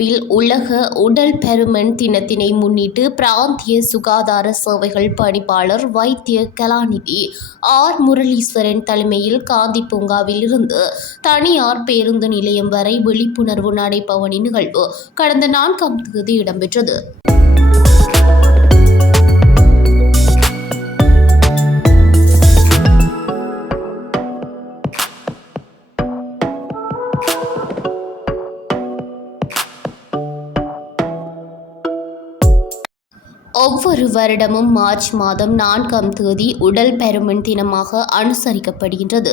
முன்னெடுப்பில் உலக உடல் பருமன் தினத்தினை முன்னிட்டு பிராந்திய சுகாதார சேவைகள் பணிப்பாளர் வைத்திய கலாநிதி ஆர் முரளீஸ்வரன் தலைமையில் காந்தி பூங்காவில் இருந்து தனியார் பேருந்து நிலையம் வரை விழிப்புணர்வு நடைபவனி நிகழ்வு கடந்த 4ஆம் தேதி இடம்பெற்றது. ஒவ்வொரு வருடமும் மார்ச் மாதம் 4ஆம் தேதி உடல் பருமன் தினமாக அனுசரிக்கப்படுகின்றது.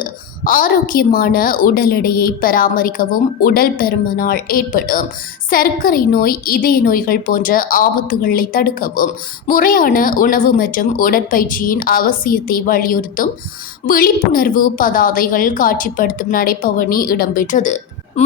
ஆரோக்கியமான உடல் எடையை பராமரிக்கவும் உடல் பருமனால் ஏற்படும் சர்க்கரை நோய், இதய நோய்கள் போன்ற ஆபத்துகளை தடுக்கவும் முறையான உணவு மற்றும் உடற்பயிற்சியின் அவசியத்தை வலியுறுத்தும் விழிப்புணர்வு பதாதைகள் காட்சிப்படுத்தும் நடைபவனி இடம்பெற்றது.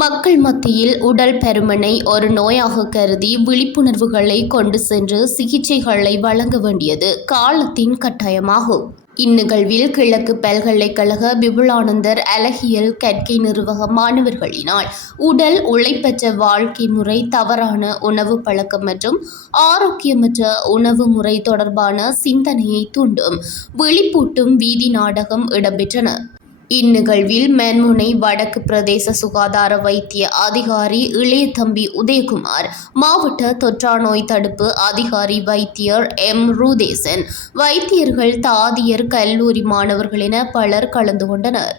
மக்கள் மத்தியில் உடல் பருமனை ஒரு நோயாக கருதி விழிப்புணர்வுகளை கொண்டு சென்று சிகிச்சைகளை வழங்க வேண்டியது காலத்தின் கட்டாயமாகும். இந்நிகழ்வில் கிழக்கு பல்கலைக்கழக விபுலானந்தர் அழகியல் கற்கை நிறுவக மாணவர்களினால் உடல் உழைப்பற்ற வாழ்க்கை முறை, தவறான உணவு பழக்கம் மற்றும் ஆரோக்கியமற்ற உணவு முறை தொடர்பான சிந்தனையை தூண்டும் விழிப்பூட்டும் வீதி நாடகம் இடம்பெற்றன. இந்நிகழ்வில் மண்முனை வடக்கு பிரதேச சுகாதார வைத்திய அதிகாரி இளையதம்பி உதயகுமார், மாவட்ட தொற்றாநோய் தடுப்பு அதிகாரி வைத்தியர் எம். ரூதேசன், வைத்தியர்கள், தாதியர், கல்லூரி மாணவர்கள் என பலர் கலந்து கொண்டனர்.